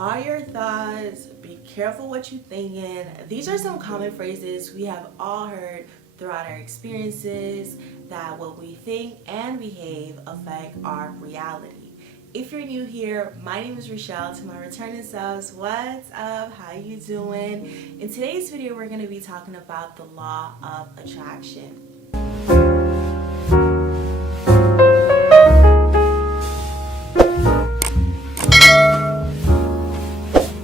Are your thoughts? Be careful what you're thinking. These are some common phrases we have all heard throughout our experiences that what we think and behave affect our reality. If you're new here, my name is Rushell. To my returning selves, what's up? How you doing? In today's video, we're going to be talking about the law of attraction.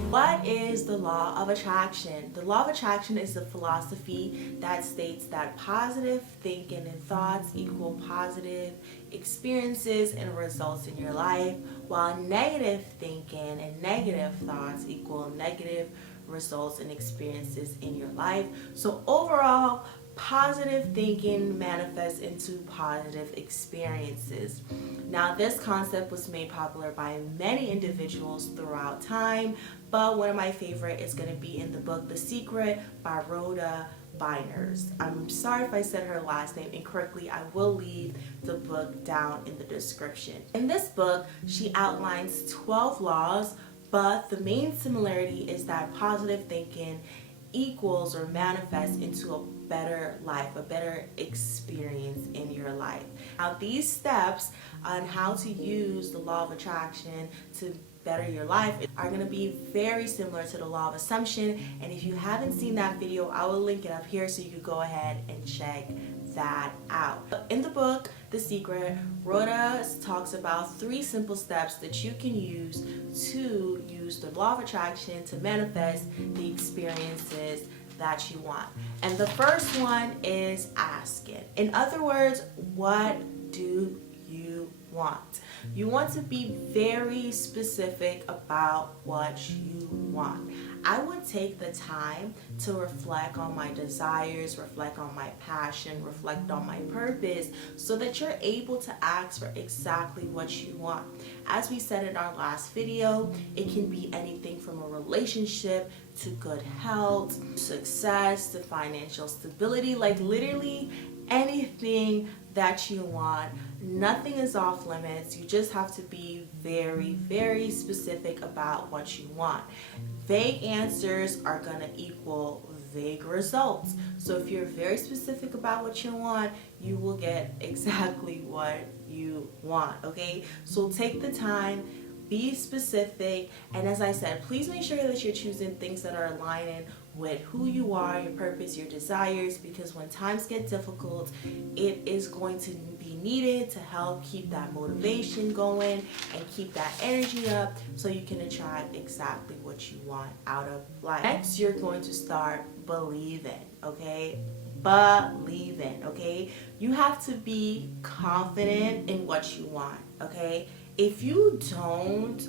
What is the law of attraction? The law of attraction is a philosophy that states that positive thinking and thoughts equal positive experiences and results in your life, while negative thinking and negative thoughts equal negative results and experiences in your life. So overall, positive thinking manifests into positive experiences. Now, this concept was made popular by many individuals throughout time, but one of my favorite is going to be in the book The Secret by Rhonda. I'm sorry if I said her last name incorrectly. I will leave the book down in the description. In this book, she outlines 12 laws, but the main similarity is that positive thinking equals or manifests into a better life, a better experience in your life. Now, these steps on how to use the law of attraction to better your life are going to be very similar to the law of assumption, and if you haven't seen that video, I will link it up here so you can go ahead and check that out. In the book The Secret, Rhoda talks about 3 simple steps that you can use to use the law of attraction to manifest the experiences that you want. And the first one is asking. In other words, what do you want? You want to be very specific about what you want. I would take the time to reflect on my desires, reflect on my passion, reflect on my purpose, so that you're able to ask for exactly what you want. As we said in our last video, it can be anything from a relationship to good health, success, to financial stability, like literally anything that you want. Nothing is off limits. You just have to be very, very specific about what you want. Vague answers are going to equal vague results. So if you're very specific about what you want, you will get exactly what you want, okay? So take the time, be specific, and as I said, please make sure that you're choosing things that are aligning with who you are, your purpose, your desires, because when times get difficult, it is going to be needed to help keep that motivation going and keep that energy up so you can attract exactly what you want out of life. Next, you're going to start believing, okay? Believing, okay? You have to be confident in what you want, okay? If you don't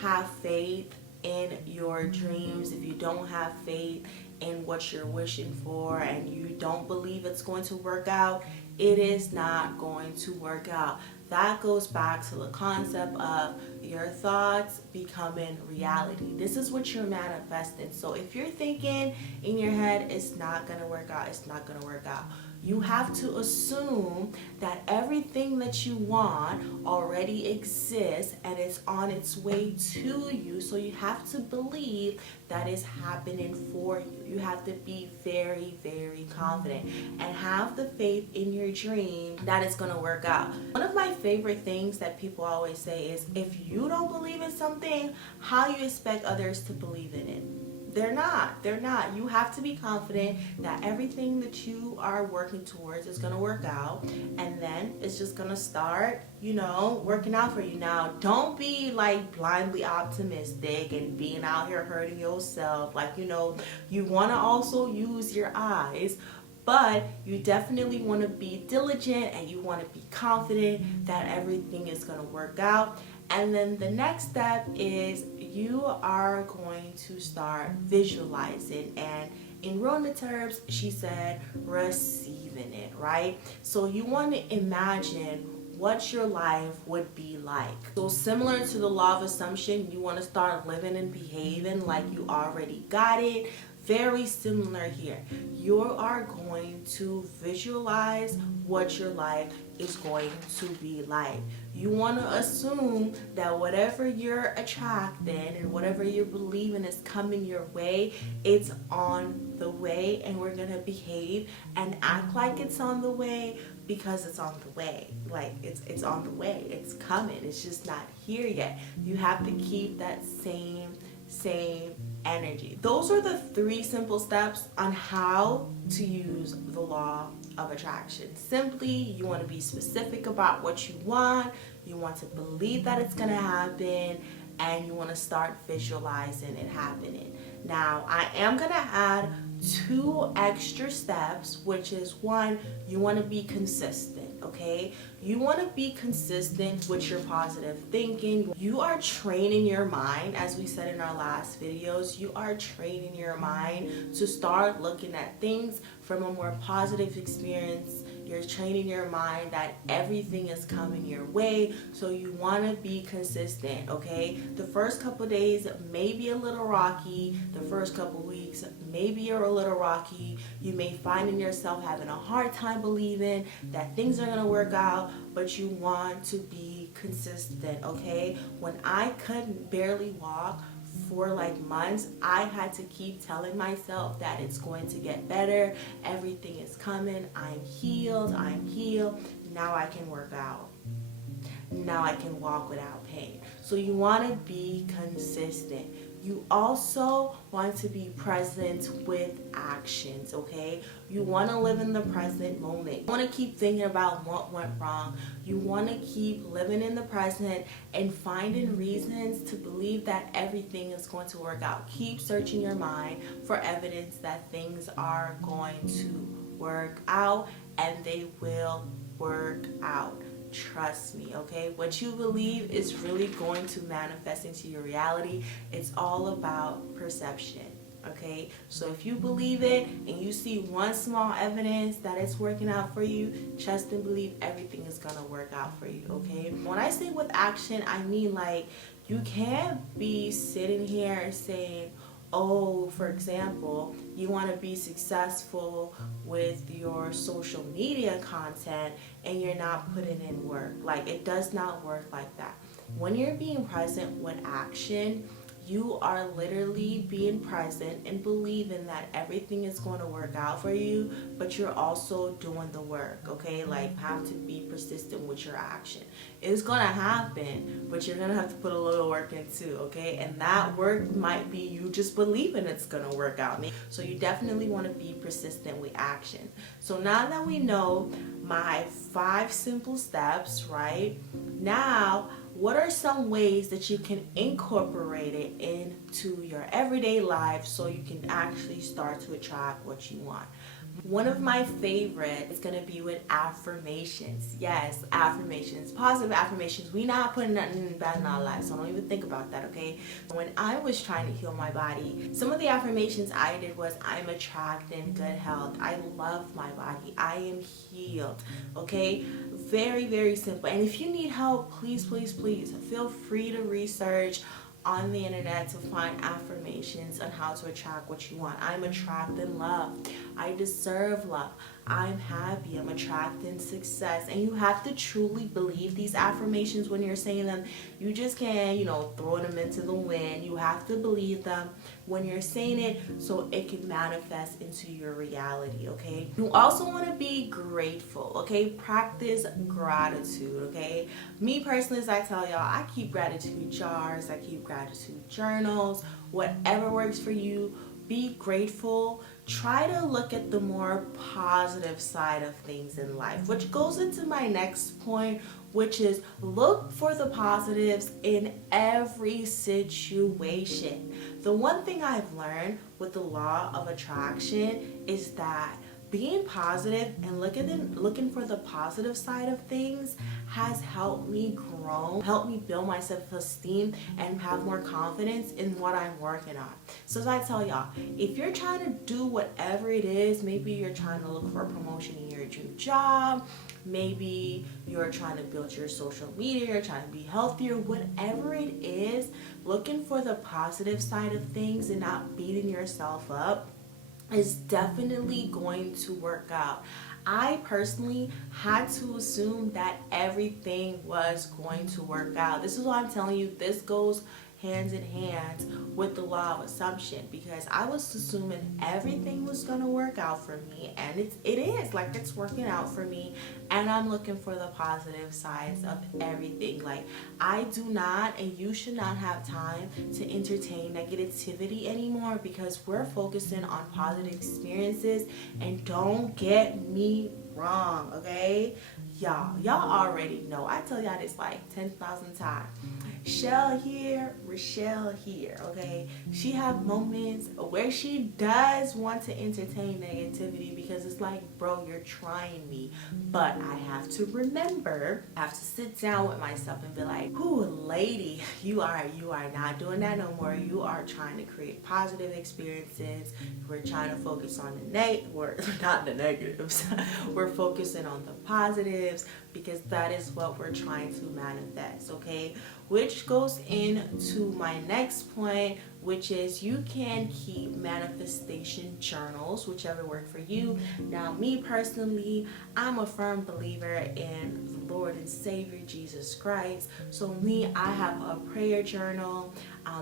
have faith in your dreams, if you don't have faith in what you're wishing for, and you don't believe it's going to work out, it is not going to work out. That goes back to the concept of your thoughts becoming reality. This is what you're manifesting. So if you're thinking in your head, it's not going to work out, it's not going to work out. You have to assume that everything that you want already exists and it's on its way to you. So you have to believe that is happening for you. You have to be very, very confident and have the faith in your dream that it's going to work out. One of my favorite things that people always say is, if you don't believe in something, how you expect others to believe in it? They're not. You have to be confident that everything that you are working towards is going to work out, and then it's just going to start, working out for you. Now, don't be like blindly optimistic and being out here hurting yourself. You want to also use your eyes, but you definitely want to be diligent and you want to be confident that everything is going to work out. And then the next step is you are going to start visualizing, and in Rhonda terms, she said receiving it, right? So you want to imagine what your life would be like. So similar to the law of assumption, you want to start living and behaving like you already got it. Very similar here. You are going to visualize what your life is going to be like. You want to assume that whatever you're attracting and whatever you're believing is coming your way, it's on the way, and we're going to behave and act like it's on the way because it's on the way. Like it's on the way. It's coming. It's just not here yet. You have to keep that same energy. Those are the 3 simple steps on how to use the law of attraction. Simply, you want to be specific about what you want, you want to believe that it's going to happen, and you want to start visualizing it happening. Now, I am going to add 2 extra steps, which is 1, you want to be consistent, okay? You want to be consistent with your positive thinking. You are training your mind, as we said in our last videos, you are training your mind to start looking at things from a more positive experience. You're training your mind that everything is coming your way, so you want to be consistent, okay? The first couple days may be a little rocky. The first couple weeks maybe you're a little rocky. You may find in yourself having a hard time believing that things are going to work out, but you want to be consistent, okay? When I couldn't barely walk for like months, I had to keep telling myself that it's going to get better, everything is coming, I'm healed, now I can work out, now I can walk without pain. So you want to be consistent. You also want to be present with actions, okay? You want to live in the present moment. You want to keep thinking about what went wrong. You want to keep living in the present and finding reasons to believe that everything is going to work out. Keep searching your mind for evidence that things are going to work out, and they will work out. Trust me, okay? What you believe is really going to manifest into your reality. It's all about perception, okay? So if you believe it and you see one small evidence that it's working out for you, trust and believe everything is gonna work out for you, okay? When I say with action, I mean like you can't be sitting here and saying, oh, for example, you want to be successful with your social media content and you're not putting in work. Like, it does not work like that. When you're being present with action, you are literally being present and believing that everything is going to work out for you, but you're also doing the work, okay? Like, have to be persistent with your action. It's going to happen, but you're going to have to put a little work in too, okay? And that work might be you just believing it's going to work out. So you definitely want to be persistent with action. So now that we know my 5 simple steps, right? Now, what are some ways that you can incorporate it into your everyday life so you can actually start to attract what you want? One of my favorite is going to be with affirmations. Yes, affirmations, positive affirmations. We not putting nothing bad in our lives, so don't even think about that, okay? When I was trying to heal my body, some of the affirmations I did was, I'm attracting good health. I love my body. I am healed, okay? Very, very simple. And if you need help, please, please, please feel free to research on the internet to find affirmations on how to attract what you want. I'm attracting love. I deserve love. I'm happy. I'm attracting success. And you have to truly believe these affirmations when you're saying them. You just can't, throw them into the wind. You have to believe them when you're saying it so it can manifest into your reality, okay? You also want to be grateful, okay? Practice gratitude, okay? Me personally, as I tell y'all, I keep gratitude jars. I keep gratitude journals. Whatever works for you. Be grateful. Try to look at the more positive side of things in life, which goes into my next point, which is look for the positives in every situation. The one thing I've learned with the law of attraction is that being positive and looking for the positive side of things has helped me grow, helped me build my self-esteem and have more confidence in what I'm working on. So as I tell y'all, if you're trying to do whatever it is, maybe you're trying to look for a promotion in your dream job, maybe you're trying to build your social media, you're trying to be healthier, whatever it is, looking for the positive side of things and not beating yourself up is definitely going to work out. I personally had to assume that everything was going to work out. This is why I'm telling you, this goes hands in hand with the law of assumption, because I was assuming everything was gonna work out for me, and it is like it's working out for me, and I'm looking for the positive sides of everything. Like, I do not, and you should not have time to entertain negativity anymore, because we're focusing on positive experiences. And don't get me wrong, okay? Y'all already know. I tell y'all this like 10,000 times. Shell here, Rushell here, okay? She have moments where she does want to entertain negativity, because it's like, bro, you're trying me. But I have to remember, I have to sit down with myself and be like, whoo, lady, you are not doing that no more. You are trying to create positive experiences. We're trying to focus on we're not the negatives. We're focusing on the positives, because that is what we're trying to manifest, okay? Which goes into my next point, which is you can keep manifestation journals, whichever work for you. Now, me personally, I'm a firm believer in the Lord and Savior Jesus Christ. So me, I have a prayer journal.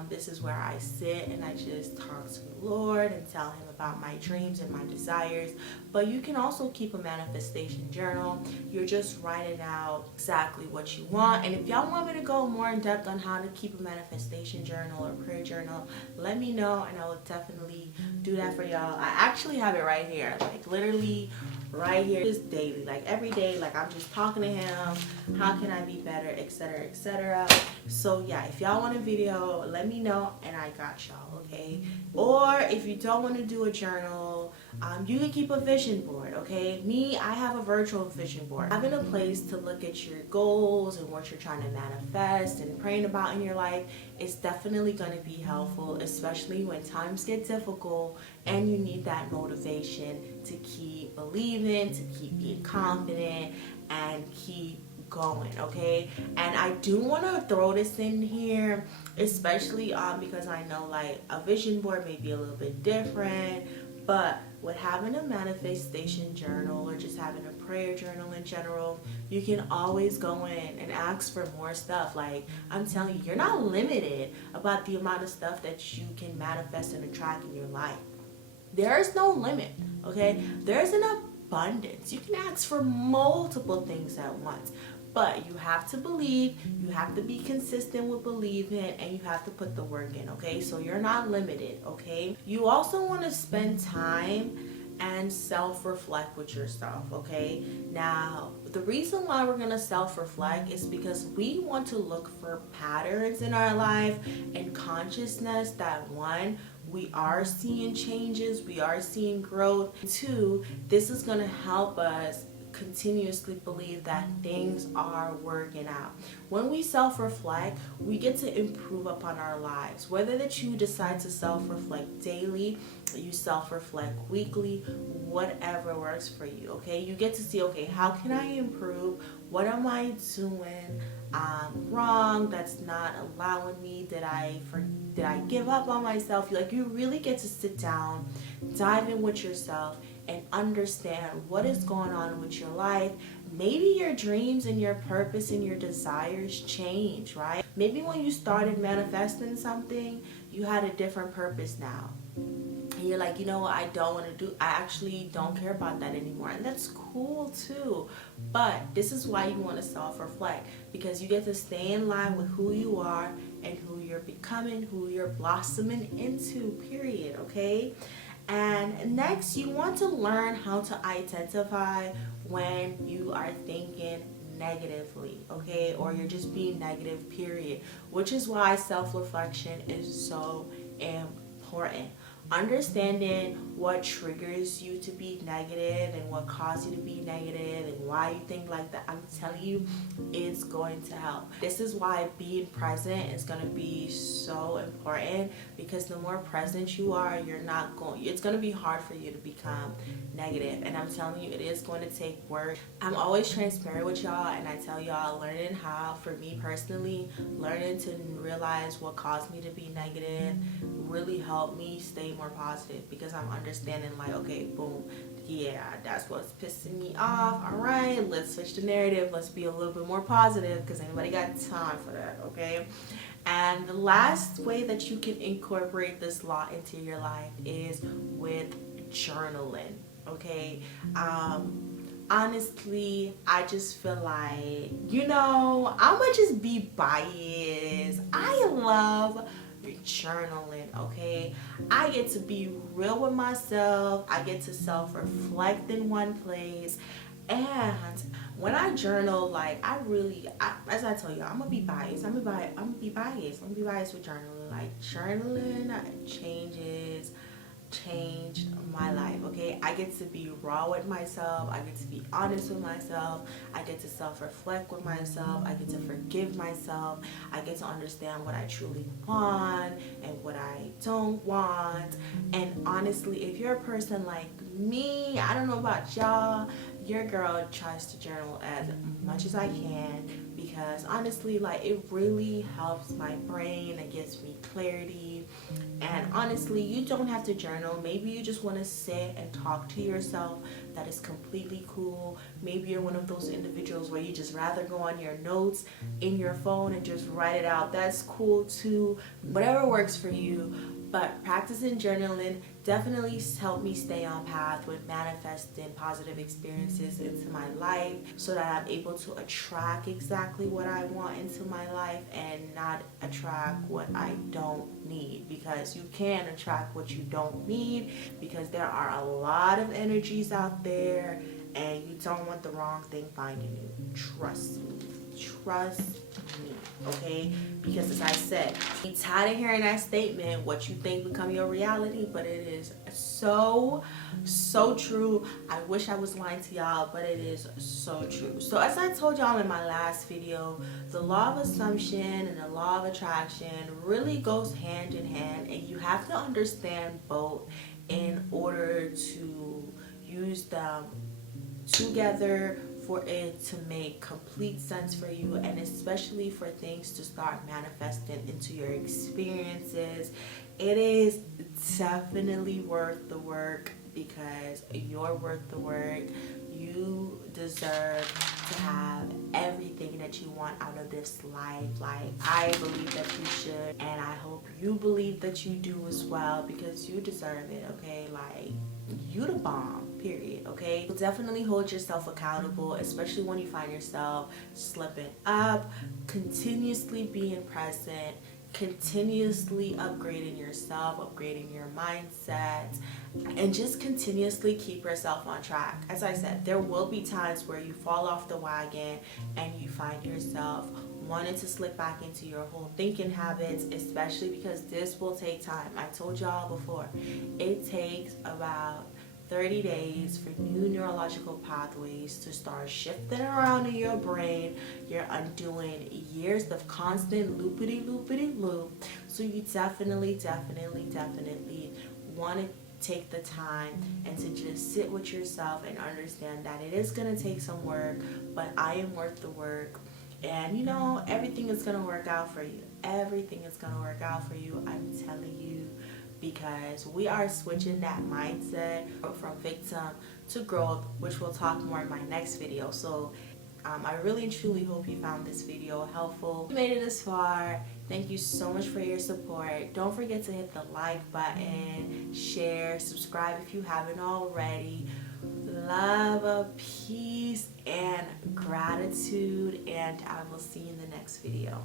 This is where I sit and I just talk to the Lord and tell him about my dreams and my desires. But you can also keep a manifestation journal. You're just writing out exactly what you want. And if y'all want me to go more in depth on how to keep a manifestation journal or prayer journal, let me know and I will definitely do that for y'all. I actually have it right here, like literally right here, just daily, like every day. Like, I'm just talking to him, how can I be better, etc., etc. So yeah, if y'all want a video, let me know and I got y'all, okay? Or if you don't want to do a journal, you can keep a vision board, okay? Me, I have a virtual vision board. Having a place to look at your goals and what you're trying to manifest and praying about in your life is definitely going to be helpful, especially when times get difficult and you need that motivation to keep believing, to keep being confident, and keep going, okay? And I do want to throw this in here, especially because I know like a vision board may be a little bit different, but with having a manifestation journal or just having a prayer journal in general, you can always go in and ask for more stuff. Like, I'm telling you, you're not limited about the amount of stuff that you can manifest and attract in your life. There is no limit, okay? There's an abundance. You can ask for multiple things at once. But you have to believe, you have to be consistent with believing, and you have to put the work in, okay? So you're not limited, okay? You also want to spend time and self-reflect with yourself, okay? Now, the reason why we're going to self-reflect is because we want to look for patterns in our life and consciousness that, one, we are seeing changes, we are seeing growth. Two, this is going to help us continuously believe that things are working out. When we self-reflect, we get to improve upon our lives. Whether that you decide to self-reflect daily, you self-reflect weekly, whatever works for you, okay? You get to see, okay, how can I improve? What am I doing wrong that's not allowing me? Did I give up on myself? Like, you really get to sit down, dive in with yourself, and understand what is going on with your life. Maybe your dreams and your purpose and your desires change, right? Maybe when you started manifesting something, you had a different purpose now. And you're like, you know what, I actually don't care about that anymore. And that's cool too. But this is why you want to self-reflect, because you get to stay in line with who you are and who you're becoming, who you're blossoming into, period, okay? And next, you want to learn how to identify when you are thinking negatively, okay? Or you're just being negative, period. Which is why self-reflection is so important. Understanding what triggers you to be negative and what caused you to be negative and why you think like that, I'm telling you, it's going to help. This is why being present is going to be so important, because the more present you are, it's going to be hard for you to become negative. And I'm telling you, it is going to take work. I'm always transparent with y'all, and I tell y'all, learning how, for me personally, learning to realize what caused me to be negative, really helped me stay more positive, because I'm understanding like, okay, boom, yeah, that's what's pissing me off. All right, let's switch the narrative. Let's be a little bit more positive, because anybody got time for that, okay? And the last way that you can incorporate this law into your life is with journaling, okay? Honestly, I just feel like, I'm gonna just be biased. I love journaling, okay? I get to be real with myself. I get to self-reflect in one place. And when I journal, like, as I tell you, I'm gonna be biased. I'm gonna be biased with journaling. Like, journaling changed my life, okay? I get to be raw with myself. I get to be honest with myself. I get to self-reflect with myself. I get to forgive myself. I get to understand what I truly want and what I don't want. And honestly, if you're a person like me, I don't know about y'all, your girl tries to journal as much as I can, because honestly, like, it really helps my brain. It gives me clarity. And honestly, you don't have to journal. Maybe you just want to sit and talk to yourself. That is completely cool. Maybe you're one of those individuals where you just rather go on your notes in your phone and just write it out. That's cool too. Whatever works for you. But practicing journaling definitely helped me stay on path with manifesting positive experiences into my life, so that I'm able to attract exactly what I want into my life and not attract what I don't need. Because you can attract what you don't need, because there are a lot of energies out there and you don't want the wrong thing finding you. Trust me. Okay? Because as I said, I'm tired of hearing that statement, what you think become your reality, but it is so true. I wish I was lying to y'all, but it is so true. So as I told y'all in my last video, the law of assumption and the law of attraction really goes hand in hand, and you have to understand both in order to use them together for it to make complete sense for you, and especially for things to start manifesting into your experiences. It is definitely worth the work, because you're worth the work. You deserve to have everything that you want out of this life. Like, I believe that you should, and I hope you believe that you do as well, because you deserve it, okay? Like, you the bomb, period, okay? So definitely hold yourself accountable, especially when you find yourself slipping up. Continuously being present, continuously upgrading yourself, upgrading your mindset, and just continuously keep yourself on track. As I said, there will be times where you fall off the wagon and you find yourself wanting to slip back into your whole thinking habits, especially because this will take time. I told y'all before, it takes about 30 days for new neurological pathways to start shifting around in your brain. You're undoing years of constant loopity-loopity-loop. So you definitely want to take the time and to just sit with yourself and understand that it is going to take some work, but I am worth the work. And everything is going to work out for you. Everything is going to work out for you, I'm telling you. Because we are switching that mindset from victim to growth, which we'll talk more in my next video. So I really and truly hope you found this video helpful. If you made it this far, thank you so much for your support. Don't forget to hit the like button, share, subscribe if you haven't already. Love, peace, and gratitude, and I will see you in the next video.